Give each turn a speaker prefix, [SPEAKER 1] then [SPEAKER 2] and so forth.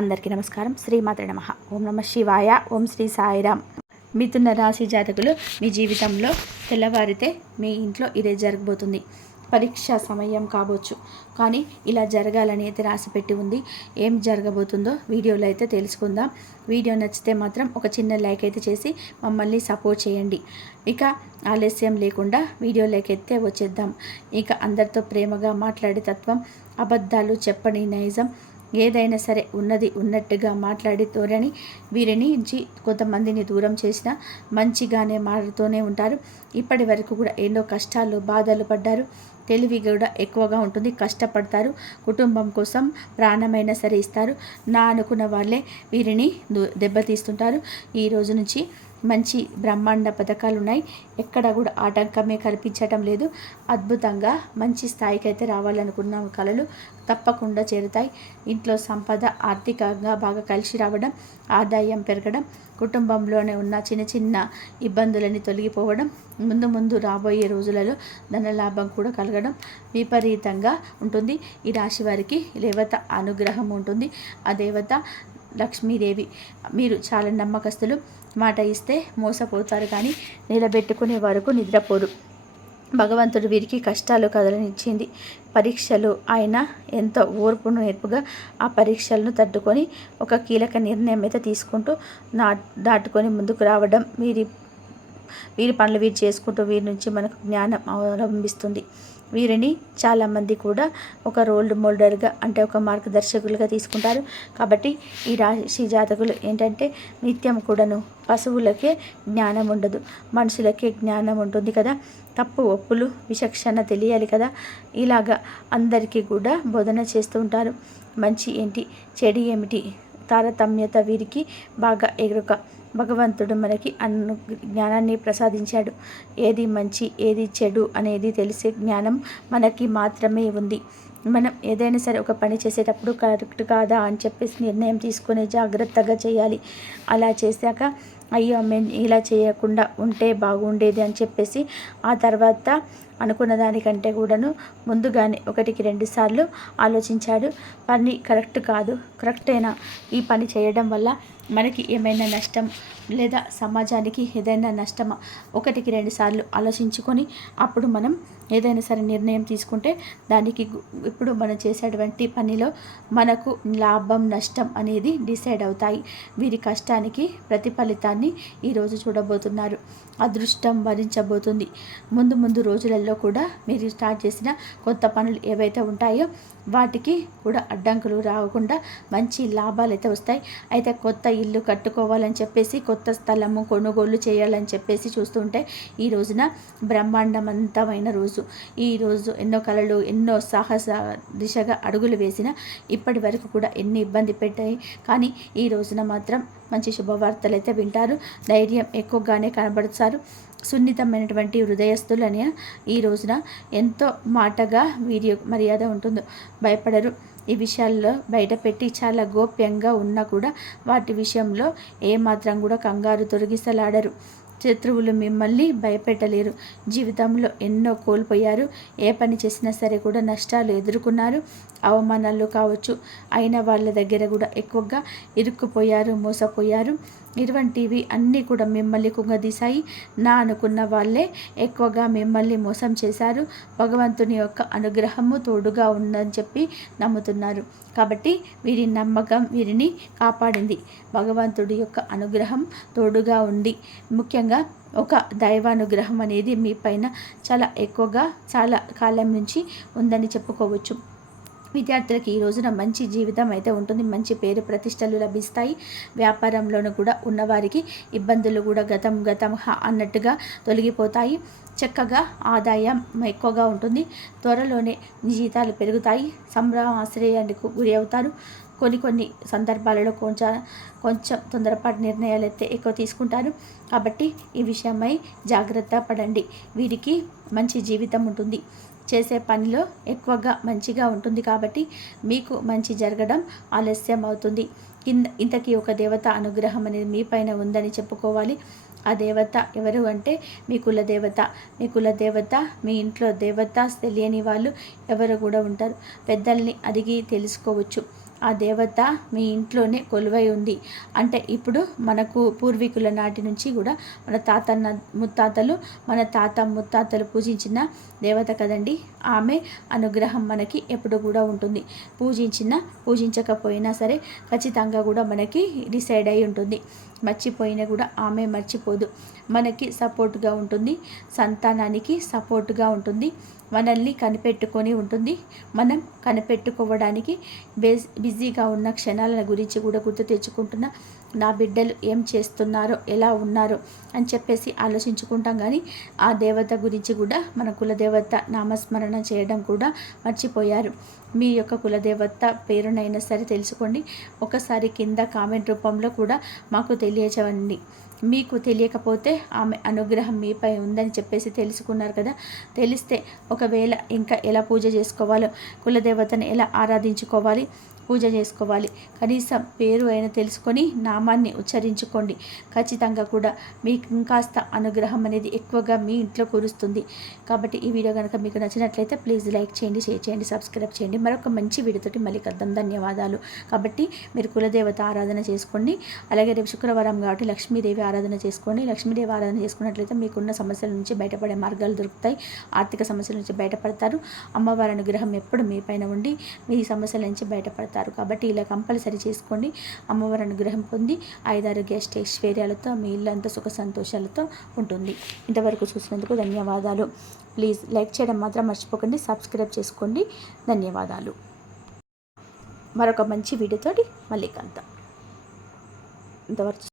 [SPEAKER 1] అందరికీ నమస్కారం. శ్రీమాత నమ. ఓం నమ శివాయ. ఓం శ్రీ సాయిరామ్. మిథున రాశి జాతకులు మీ జీవితంలో తెల్లవారితే మీ ఇంట్లో ఇదే జరగబోతుంది. పరీక్ష సమయం కావచ్చు. కానీ ఇలా జరగాలని అయితే రాసి పెట్టి ఉంది. ఏం జరగబోతుందో వీడియోలో అయితే తెలుసుకుందాం. వీడియో నచ్చితే మాత్రం ఒక చిన్న లైక్ అయితే చేసి మమ్మల్ని సపోర్ట్ చేయండి. ఇక ఆలస్యం లేకుండా వీడియోలోకైతే వచ్చేద్దాం. ఇక అందరితో ప్రేమగా మాట్లాడే తత్వం అబద్ధాలు చెప్పని నైజం ఏదైనా సరే ఉన్నది ఉన్నట్టుగా మాట్లాడి వీరిని నుంచి కొంతమందిని దూరం చేసిన మంచిగానే మారుతూనే ఉంటారు. ఇప్పటి వరకు కూడా ఎన్నో కష్టాలు బాధలు పడ్డారు. తెలివి కూడా ఎక్కువగా ఉంటుంది. కష్టపడతారు. కుటుంబం కోసం ప్రాణమైనా సరే ఇస్తారు. నా అనుకున్న వాళ్ళే వీరిని దెబ్బతీస్తుంటారు. ఈ రోజు నుంచి మంచి బ్రహ్మాండ పథకాలు ఉన్నాయి ఎక్కడ కూడా ఆటంకమే కల్పించటం లేదు. అద్భుతంగా మంచి స్థాయికి అయితే రావాలనుకున్న కళలు తప్పకుండా చేరుతాయి. ఇంట్లో సంపద ఆర్థికంగా బాగా కలిసి రావడం ఆదాయం పెరగడం కుటుంబంలోనే ఉన్న చిన్న చిన్న ఇబ్బందులని తొలగిపోవడం ముందు ముందు రాబోయే రోజులలో ధనలాభం కూడా కలగడం విపరీతంగా ఉంటుంది. ఈ రాశి వారికి దేవత అనుగ్రహం ఉంటుంది. ఆ దేవత లక్ష్మీదేవి మీరు చాలా నమ్మకస్తులు. మాట ఇస్తే మోసపోతారు కానీ నిలబెట్టుకునే వరకు నిద్రపోరు. భగవంతుడు వీరికి కష్టాలు కదలనిచ్చింది. పరీక్షలు ఆయన ఎంతో ఓర్పును నేర్పుగా ఆ పరీక్షలను తట్టుకొని ఒక కీలక నిర్ణయం అయితే తీసుకుంటూ నా దాటుకొని ముందుకు రావడం వీరి వీరి పనులు వీరు చేసుకుంటూ వీరి నుంచి మనకు జ్ఞానం అవలంబిస్తుంది. వీరిని చాలామంది కూడా ఒక రోల్ మోడల్గా అంటే ఒక మార్గదర్శకులుగా తీసుకుంటారు. కాబట్టి ఈ రాశి జాతకులు ఏంటంటే నిత్యం కూడాను పశువులకే జ్ఞానం ఉండదు. మనుషులకే జ్ఞానం ఉంటుంది కదా. తప్పు ఒప్పులు విచక్షణ తెలియాలి కదా? ఇలాగా అందరికీ కూడా బోధన చేస్తూ ఉంటారు. మంచి ఏంటి? చెడు ఏమిటి? తారతమ్యత వీరికి బాగా ఎగురుక భగవంతుడు మనకి అన్ను జ్ఞానాన్ని ప్రసాదించాడు. ఏది మంచి ఏది చెడు అనేది తెలిసే జ్ఞానం మనకి మాత్రమే ఉంది. మనం ఏదైనా సరే ఒక పని చేసేటప్పుడు కరెక్ట్ కాదా అని చెప్పేసి నిర్ణయం తీసుకొని జాగ్రత్తగా చేయాలి. అలా చేశాక అయ్యో మేము ఇలా చేయకుండా ఉంటే బాగుండేది అని చెప్పేసి ఆ తర్వాత అనుకున్న దానికంటే కూడాను ముందుగానే ఒకటికి రెండు సార్లు ఆలోచించాడు. పని కరెక్ట్ కాదు. కరెక్టేనా ఈ పని చేయడం వల్ల మనకి ఏమైనా నష్టం లేదా సమాజానికి ఏదైనా నష్టమా? ఒకటికి రెండు సార్లు ఆలోచించుకొని అప్పుడు మనం ఏదైనా సరే నిర్ణయం తీసుకుంటే దానికి ఇప్పుడు మనం చేసేటువంటి పనిలో మనకు లాభం నష్టం అనేది డిసైడ్ అవుతాయి. వీరి కష్టానికి ప్రతిఫలితాన్ని ఈరోజు చూడబోతున్నారు. అదృష్టం భరించబోతుంది ముందు ముందు రోజులలో కూడా మీరు స్టార్ట్ చేసిన కొత్త పనులు ఏవైతే ఉంటాయో వాటికి కూడా అడ్డంకులు రాకుండా మంచి లాభాలు అయితే వస్తాయి. అయితే కొత్త ఇల్లు కట్టుకోవాలని చెప్పేసి కొత్త స్థలము కొనుగోలు చేయాలని చెప్పేసి చూస్తుంటే ఈ రోజున బ్రహ్మాండమంతమైన రోజు. ఈ రోజు ఎన్నో కళలు ఎన్నో సాహస దిశగా అడుగులు వేసిన ఇప్పటి వరకు కూడా ఎన్ని ఇబ్బంది పెట్టాయి. కానీ ఈ రోజున మాత్రం మంచి శుభవార్తలు అయితే వింటారు. ధైర్యం ఎక్కువగానే కనబడుతారు సున్నితమైనటువంటి హృదయస్తులని ఈ రోజున ఎంతో మాటగా వీరి మర్యాద ఉంటుందో భయపడరు. ఈ విషయాల్లో బయటపెట్టి చాలా గోప్యంగా ఉన్నా కూడా వాటి విషయంలో ఏమాత్రం కూడా కంగారు తొలగిస్తలాడరు శత్రువులు మిమ్మల్ని భయపెట్టలేరు. జీవితంలో ఎన్నో కోల్పోయారు. ఏ పని చేసినా సరే కూడా నష్టాలు ఎదుర్కొన్నారు. అవమానాలు కావచ్చు. అయిన వాళ్ళ దగ్గర కూడా ఎక్కువగా ఇరుక్కుపోయారు మోసపోయారు. ఇటువంటివి అన్నీ కూడా మిమ్మల్ని కుంగదీశాయి. నా అనుకున్న వాళ్ళే ఎక్కువగా మిమ్మల్ని మోసం చేశారు. భగవంతుని యొక్క అనుగ్రహము తోడుగా ఉందని చెప్పి నమ్ముతున్నారు. కాబట్టి వీరి నమ్మకం వీరిని కాపాడింది. భగవంతుడి యొక్క అనుగ్రహం తోడుగా ఉంది. ముఖ్యంగా ఒక దైవానుగ్రహం అనేది మీ పైన చాలా ఎక్కువగా చాలా కాలం నుంచి ఉందని చెప్పుకోవచ్చు. విద్యార్థులకి ఈ రోజున మంచి జీవితం అయితే ఉంటుంది. మంచి పేరు ప్రతిష్టలు లభిస్తాయి. వ్యాపారంలోనూ కూడా ఉన్నవారికి ఇబ్బందులు కూడా గతం గతం అన్నట్టుగా తొలగిపోతాయి. చక్కగా ఆదాయం ఎక్కువగా ఉంటుంది. త్వరలోనే జీతాలు పెరుగుతాయి. సంభ్రమాశ్రయానికి గురి అవుతారు. కొన్ని కొన్ని సందర్భాలలో కొంచెం కొంచెం తొందరపాటు నిర్ణయాలు అయితే ఎక్కువ తీసుకుంటారు. కాబట్టి ఈ విషయమై జాగ్రత్త పడండి. వీరికి మంచి జీవితం ఉంటుంది. చేసే పనిలో ఎక్కువగా మంచిగా ఉంటుంది కాబట్టి మీకు మంచి జరగడం ఆలస్యం అవుతుంది కింద ఇంతకీ ఒక దేవత అనుగ్రహం అనేది మీ పైన ఉందని చెప్పుకోవాలి. ఆ దేవత ఎవరు అంటే మీ కుల దేవత. మీ కుల దేవత మీ ఇంట్లో దేవత తెలియని వాళ్ళు ఎవరు కూడా ఉంటారు. పెద్దల్ని అడిగి తెలుసుకోవచ్చు. ఆ దేవత మీ ఇంట్లోనే కొలువై ఉంది. అంటే ఇప్పుడు మనకు పూర్వీకుల నాటి నుంచి కూడా మన తాత ముత్తాతలు మన తాత ముత్తాతలు పూజించిన దేవత కదండి. ఆమె అనుగ్రహం మనకి ఎప్పుడు కూడా ఉంటుంది. పూజించిన పూజించకపోయినా సరే ఖచ్చితంగా కూడా మనకి డిసైడ్ అయి ఉంటుంది. మర్చిపోయినా కూడా ఆమె మర్చిపోదు. మనకి సపోర్ట్గా ఉంటుంది. సంతానానికి సపోర్ట్గా ఉంటుంది. మనల్ని కనిపెట్టుకొని ఉంటుంది. మనం కనిపెట్టుకోవడానికి బిజీగా ఉన్న క్షణాల గురించి కూడా గుర్తు తెచ్చుకుంటున్న నా బిడ్డలు ఏం చేస్తున్నారో ఎలా ఉన్నారో అని చెప్పేసి ఆలోచించుకుంటాం. కానీ ఆ దేవత గురించి కూడా మన కులదేవత నామస్మరణ చేయడం కూడా మర్చిపోయారు. మీ యొక్క కులదేవత పేరునైనా సరే తెలుసుకోండి. ఒకసారి కింద కామెంట్ రూపంలో కూడా మాకు తెలియచేయండి. మీకు తెలియకపోతే ఆమె అనుగ్రహం మీపై ఉందని చెప్పేసి తెలుసుకున్నారు కదా. తెలిస్తే ఒకవేళ ఇంకా ఎలా పూజ చేసుకోవాలో కులదేవతను ఎలా ఆరాధించుకోవాలి పూజ చేసుకోవాలి. కనీసం పేరు అయినా తెలుసుకొని నామాన్ని ఉచ్చరించుకోండి. ఖచ్చితంగా కూడా మీకు ఇంకాస్త అనుగ్రహం అనేది ఎక్కువగా మీ ఇంట్లో కురుస్తుంది. కాబట్టి ఈ వీడియో కనుక మీకు నచ్చినట్లయితే ప్లీజ్ లైక్ చేయండి షేర్ చేయండి సబ్స్క్రైబ్ చేయండి. మరొక మంచి వీడియోతోటి మళ్ళీ కద్దాం ధన్యవాదాలు. కాబట్టి మీరు కులదేవత ఆరాధన చేసుకోండి. అలాగే రేపు శుక్రవారం కాబట్టి లక్ష్మీదేవి ఆరాధన చేసుకోండి. లక్ష్మీదేవి ఆరాధన చేసుకున్నట్లయితే మీకున్న సమస్యల నుంచి బయటపడే మార్గాలు దొరుకుతాయి. ఆర్థిక సమస్యల నుంచి బయటపడతారు. అమ్మవారి అనుగ్రహం ఎప్పుడు మీ పైన ఉండి మీ సమస్యల నుంచి బయటపడతారు. చేస్తారు కాబట్టి ఇలా కంపల్సరీ చేసుకోండి. అమ్మవారి అనుగ్రహం పొంది ఐదారు గెస్ట్ ఐశ్వర్యాలతో మీ ఇల్లంతా సుఖ సంతోషాలతో ఉంటుంది. ఇంతవరకు చూసినందుకు ధన్యవాదాలు. ప్లీజ్ లైక్ చేయడం మాత్రం మర్చిపోకండి సబ్స్క్రైబ్ చేసుకోండి. ధన్యవాదాలు. మరొక మంచి వీడియోతోటి మళ్ళీ కలుద్దాం. ఇంతవరకు